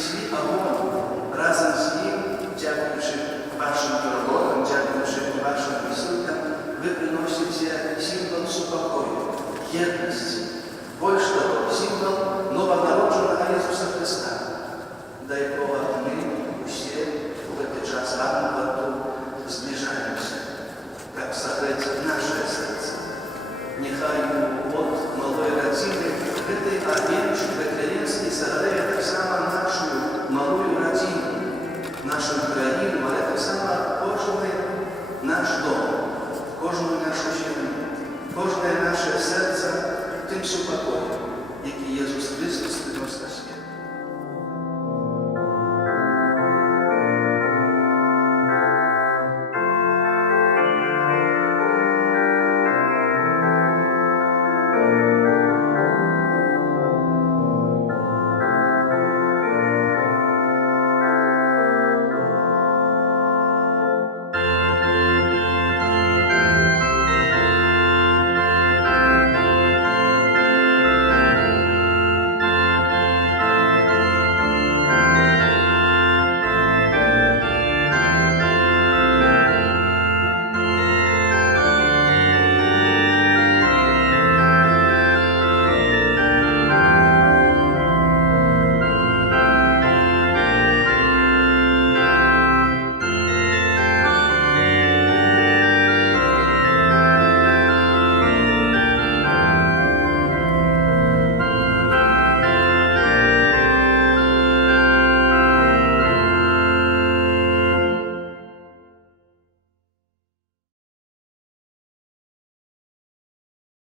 несли огонь разом з ним, дякуючи вашим турботам, дякуючи вашим присутам, ви приносите символ супокою, єдності. Більш того, символ новонародженого Ісуса Христа, до якого ми усі в цей час Адвенту зближаємося, як согреться наше серце. Нехай от малої родини цей огончик Вифлеємський согреє так само нашу малую родину, нашу країну, але так само кожен наш дом, кожну нашу сім'ю, кожне наше серце тим супокоєм, який Ісус Христос приносить на світ.